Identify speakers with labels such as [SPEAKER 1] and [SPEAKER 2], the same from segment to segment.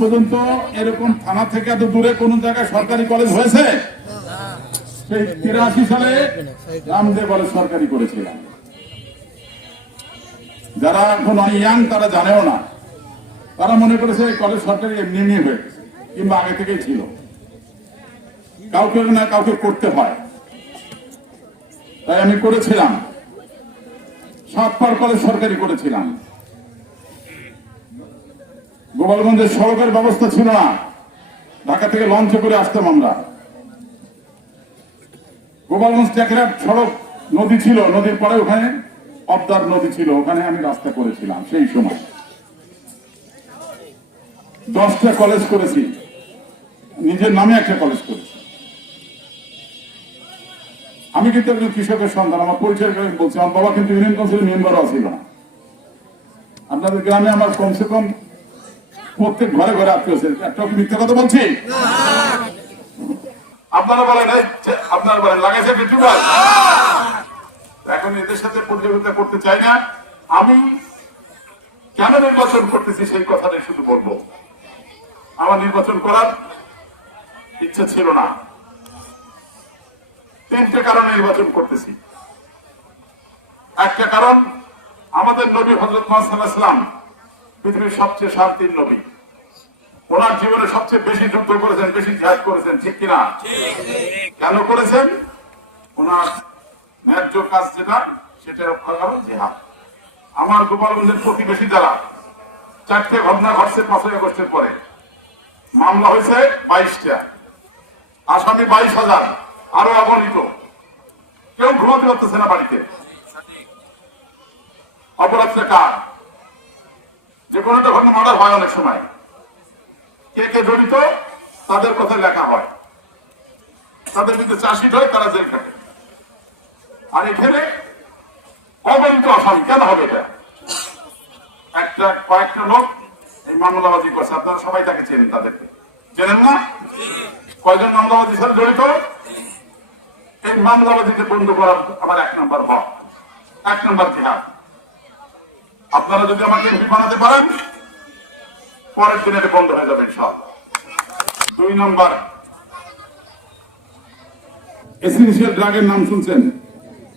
[SPEAKER 1] পর্যন্ত এরকম থানা থেকে এত দূরে কোন জায়গায় সরকারি কলেজ হয়েছে? সেই তিরাশি সালে রামদেব কলেজ সরকারি করেছিলাম যারা এখন ইয়াং তারা জানেও না। তারা মনে করেছে কলেজ সরকারি এমনি এমনি হয়ে কিংবা আগে থেকেই ছিল। কাউকে না কাউকে করতে হয়। তাই আমি করেছিলাম। সাতপার কলেজ সরকারি করেছিলাম। গোপালগঞ্জের সড়কের ব্যবস্থা ছিল না। ঢাকা থেকে লঞ্চে করে আসতাম আমরা। গোপালগঞ্জ টেকরাট সড়ক নদী ছিল, নদীর পরে ওখানে অবদার নদী ছিল, ওখানে আমি রাস্তা করেছিলাম সেই সময়। দশটা কলেজ করেছি। নিজের নামে একটা কলেজ করেছি। আমি কিন্তু একজন কৃষকের সন্তান, আমার পরিচয় বলছি, আমার বাবা কিন্তু ইউনিয়ন কাউন্সিলের মেম্বারও ছিল। না আপনাদের গ্রামে আমার কমসে কম প্রত্যেক ঘরে ঘরে আত্মীয় আছে একটা মিথ্যা কথা বলছি? আপনারা বলেন আপনারা বলেন, লাগাইছে একটু এখন এদের সাথে প্রতিযোগিতা করতে চাই না। আমি কেন নির্বাচন করতেছি সেই কথাটাই শুধু বলব। আমার নির্বাচন করার ইচ্ছা ছিল না। তিনটে কারণে নির্বাচন করতেছি। একটা কারণ, আমাদের নবী হজরত মোহাম্মদ পৃথিবীর সবচেয়ে শান্তির নবী। ওনার জীবনে সবচেয়ে বেশি যুদ্ধ করেছেন, বেশি ত্যাগ করেছেন, ঠিক কিনা? কেন করেছেন? ওনার ন্যায্য কাজ যেটা, সেটা রক্ষা করা জেহাদ। আমার গোপালগঞ্জের প্রতিবেশী যারা, চারটে ঘটনা ঘটছে পাঁচই আগস্টের পরে। মামলা হয়েছে বাইশটা। আসামি বাইশ হাজার, আরও অগণিত কেউ ঘুমাতে পারতেছে না বাড়িতে। অপরাধটা কার? যে কোনো একটা মার্ডার হয় অনেক সময়। কে কে জড়িত, তাদের কথা লেখা হয়। তাদের কিন্তু চাষি হয়, তারা জেল খাটে। আর এখানে অগণিত আসামি কেন হবে এটা? একটা, কয়েকটা লোক এই মামলাবাজি করছে, আপনারা সবাই তাকে চেনেন, তাদেরকে। চেনেন না? কয়জন মামলাবাজির সাথে জড়িত? এই মামলাবাজিকে বন্ধ করা আমার এক নম্বর হক, এক নম্বর জিহাদ। আপনারা যদি আমাকে এমপি বানাতে পারেন পরের দিন এটা বন্ধ হয়ে যাবে সব দুই নম্বর এসেন্সিয়াল ড্রাগের নাম শুনছেন?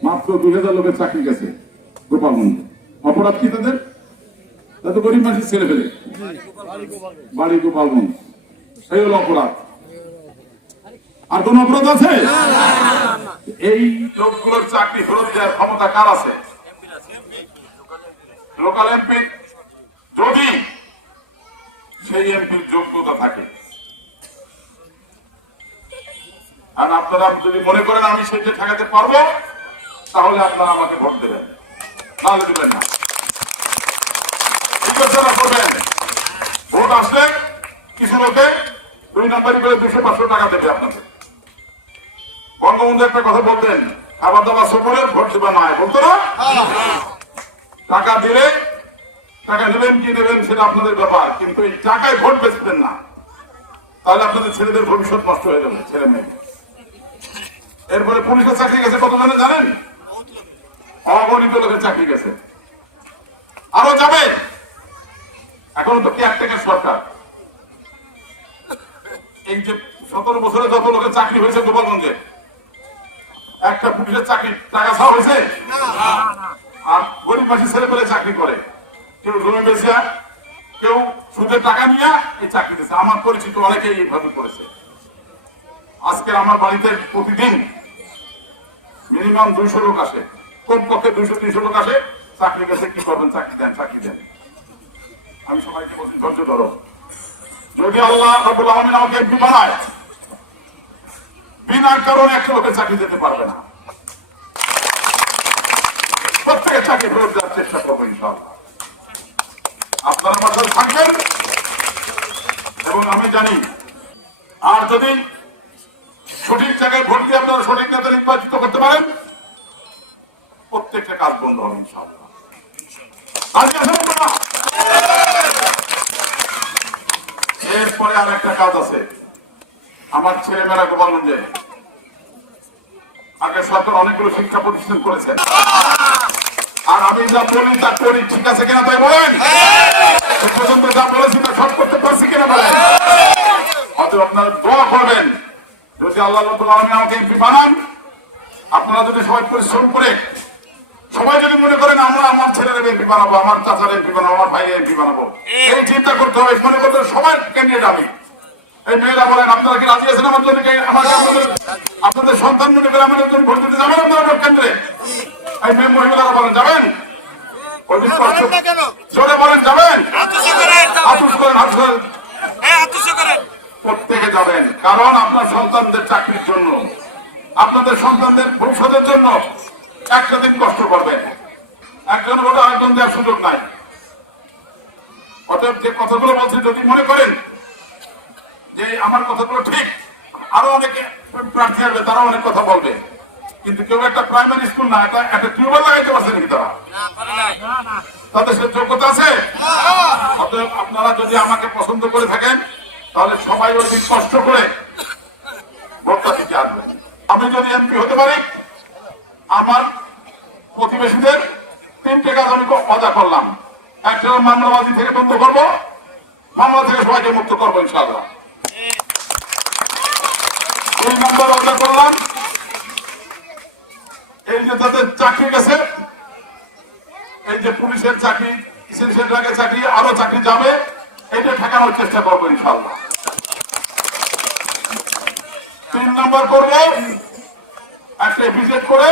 [SPEAKER 1] মাত্র দুই হাজার লোকের চাকরি গেছে গোপালগঞ্জ। অপরাধ কি তাদের? তাদের গরিব মানুষের ছেলে ফেলে। বাড়ি গোপালগঞ্জ। সেই হলো অপরাধ। আর কোন অপরাধ আছে? এই লোকগুলোর চাকরি ফেরত দেওয়ার ক্ষমতা কার আছে? লোকাল এমপি, যদি সেই এমপির যোগ্যতা থাকে। আর আপনারা যদি মনে করেন আমি সেটা ঠেকাতে পারব, তাহলে আপনারা আমাকে ভোট দেবেন। তাহলে দেবেন না। ভোট আসলে কিছু লোকে দুই নম্বরই করে দুশো পাঁচশো টাকা দেবে আপনাদের বঙ্গবন্ধু একটা কথা বলতেন, খাবার দাবার সফরে ভোট দেবে নয়, বলতো না? টাকা দিলে, টাকা নেবেন কি নেবেন সেটা আপনাদের ব্যাপার, কিন্তু এই টাকায় ভোট বেচবেন না। তাহলে আপনাদের ছেলেদের ভবিষ্যৎ নষ্ট হয়ে যাবে, ছেলে মেয়ে। এরপরে পুলিশের চাকরি গেছে কত জনে জানেন? অগণিত লোকের চাকরি গেছে। আরও যাবে? এখন তো কি একটা সরকার? এই যে সতেরো বছরে যত লোকের চাকরি হয়েছে গোপালগঞ্জে, একটা পুলিশের চাকরি টাকা ছাড়া হয়েছে? আর গরিব মাসি ছেলে পেলে চাকরি করে। কেউ কেউ সুদের টাকা নিয়ে এই চাকরি আমার পরিচিত এইভাবে করেছে। আজকে আমার বাড়িতে প্রতিদিন মিনিমাম দুইশো লোক আসে। কম পক্ষে দুইশো, তিনশো লোক আসে। চাকরি গেছে, কি করবেন? চাকরি দেন চাকরি দেন। আমি সবাইকে বলছি, ধৈর্য ধরো। যদি আল্লাহ রবুল আলমিন আমাকে এমপি বানায় বিনা কারণে একটা লোকের চাকরি দিতে পারবে না। প্রত্যেকের চাকরি দেওয়ার চেষ্টা করব, ইনশাআল্লাহ। আপনারা সাথে থাকবেন এবং আমি জানি, আর যদি সঠিক জায়গায় ভোট দিয়ে আপনারা সঠিক নেতা নির্বাচিত করতে পারেন, প্রত্যেকটা কাজ বন্ধ হবে? এরপরে আর একটা কাজ আছে। আমার ছেলে মেয়েরা গোপালগঞ্জে। আগে সরকার অনেকগুলো শিক্ষা প্রতিষ্ঠান করেছে। আর আমি যা বলি তা করি ঠিক আছে কিনা তাই বলেন? পর্যন্ত যা বলেছি তা সব করতে পারছি কিনা বলেন? অতএব আপনারা দোয়া করবেন যদি আল্লাহ রাব্বুল আমাকে এমপি বানান আপনারা যদি সবাই পরিশ্রম করে সবাই যদি মনে করেন আমরা আমার ছেলের এমপি বানাবো আমার চাচার এমপি বানাবো আমার ভাইয়ের এমপি বানাবো এই চিন্তা করতে হবে মনে করতে হবে সবাইকে নিয়ে যাবে। এই মেয়েরা বলেন আপনারা কি রাজি আছেন আমার জন্য? আপনাদের সন্তান মনে করে আমাদের জন্য ভোট দিতে যাবেন আপনারা কেন্দ্রে? মহিলারা বলেন যাবেন? ওই দিন কষ্ট- জোরে বলেন যাবেন?
[SPEAKER 2] আতুষ করেন
[SPEAKER 1] আতুষ করেন আতুষে করেন প্রত্যেকে যাবেন কারণ আপনার সন্তানদের চাকরির জন্য আপনাদের সন্তানদের ভবিষ্যতের জন্য একটা দিন কষ্ট করবেন একজন ভোটে আরেকজন দেওয়ার সুযোগ নাই। অতএব যে কথাগুলো বলছি যদি মনে করেন যে আমার কথাগুলো ঠিক আরও অনেকে প্রার্থী আসবে তারা অনেক কথা বলবে। কিন্তু কেউ একটা প্রাইমারি স্কুল না একটা একটা টিউবওয়েল লাগাইতে পারছে নাকি তারা? তাদের সে যোগ্যতা আছে? অতএব আপনারা যদি আমাকে পছন্দ করে থাকেন তাহলে সবাই ওই দিন কষ্ট করে ভোটটা দিতে আসবেন। আমি যদি এমপি হতে পারি আমার প্রতিবেশীদের তিনটে কাজ আমি অদা করলাম। একটা হলো মামলাবাদী থেকে বন্ধ করব মামলা থেকে সবাইকে মুক্ত করব ইনশাআল্লাহ। দুই নম্বর করলাম। যে তাদের চাকরি গেছে, এই যে পুলিশের চাকরি, কিসের আগে চাকরি, আরও চাকরি যাবে, এটা ঠেকানোর চেষ্টা করব ইনশাল্লাহ তিন নম্বর করব, একটা ভিজিট করে,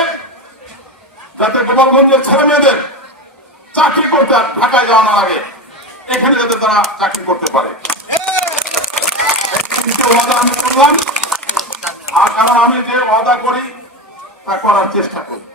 [SPEAKER 1] যাতে গোপালগঞ্জের ছেলে মেয়েদের চাকরি করতে আর ঢাকায় যাওয়ানোর আগে এখানে যাতে তারা চাকরি করতে পারে। আর কারণ আমি যে ওয়াদা করি তা করার চেষ্টা করি